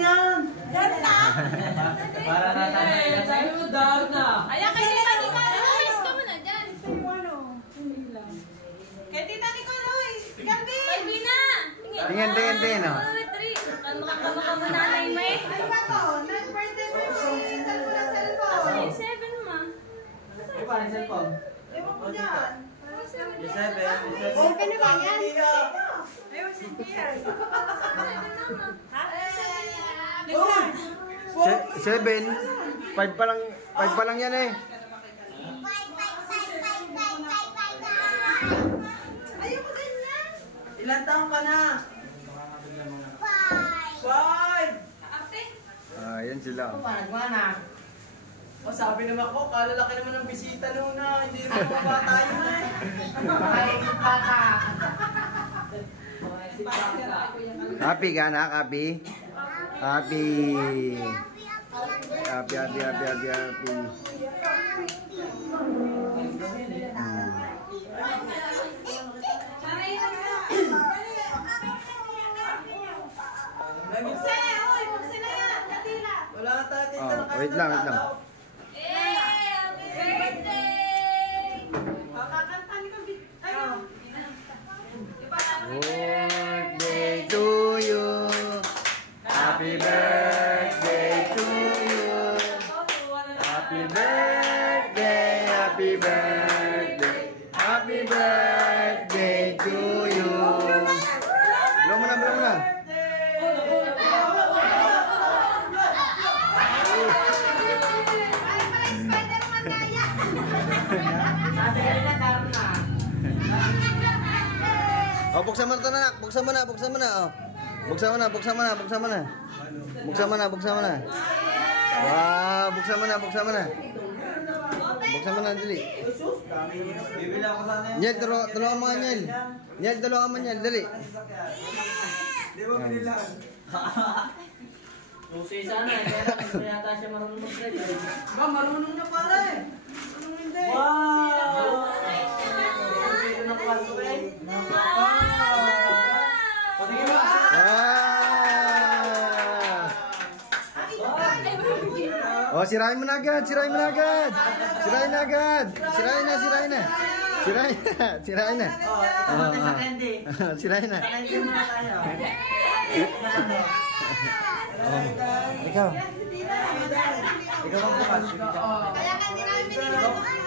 yan? Darna! Para natanay. Sabi mo, Darna. Ayan, kay Tita Nicoloy! Ka mo na dyan. Kay Tita Nicoloy! Gabi! Malvina! Tingin, no? Ano ka mo nanay mo eh? Ano ba to? Nag-birthday mo yung cellphone. Asa yung 7 ma? Ay, paano yung cellphone? Ewan ko dyan. Yung 7. Open na ba yan? Ayun si Pierre. Ha? 7. 5 pa lang yan eh. Ayaw mo ganyan. Ilan taong ka na? 5. Ayan sila. Panagmana. O sabi naman ko, kalalaki naman ng bisita nung na, hindi naman mabata yun eh. Makaikot bata. Happy ka na, happy? Happy. Happy. Buksan na yan. Katila. Wala na tayo dito. Wait lang. Happy birthday! Kakanta ni Kabi. Ayun. Birthday to you. Happy birthday to you. Happy birthday, happy birthday. Happy birthday to you. Belum mana? Oh, buksan mo na. Buksan mo na. Oh. Buksan mo na. Wow, buksan mo na. Buksan mo na, dali. Bibili ako sana yun. Nyel, tulungan mo nga, Nyel. Nyel, tulungan mo, Nyel, dali. Di ba binilan? Susi sana eh, pero hindi yata siya marunong mag-drive. Ba, marunong na pala eh. Anong hindi? Wow! Susi na kwarto eh. Patingin ba? Oh, sirain mo na agad. Sirain na. Sirain na. Ikaw. Ikaw ang bukas. Kaya ka hindi namin binigyan.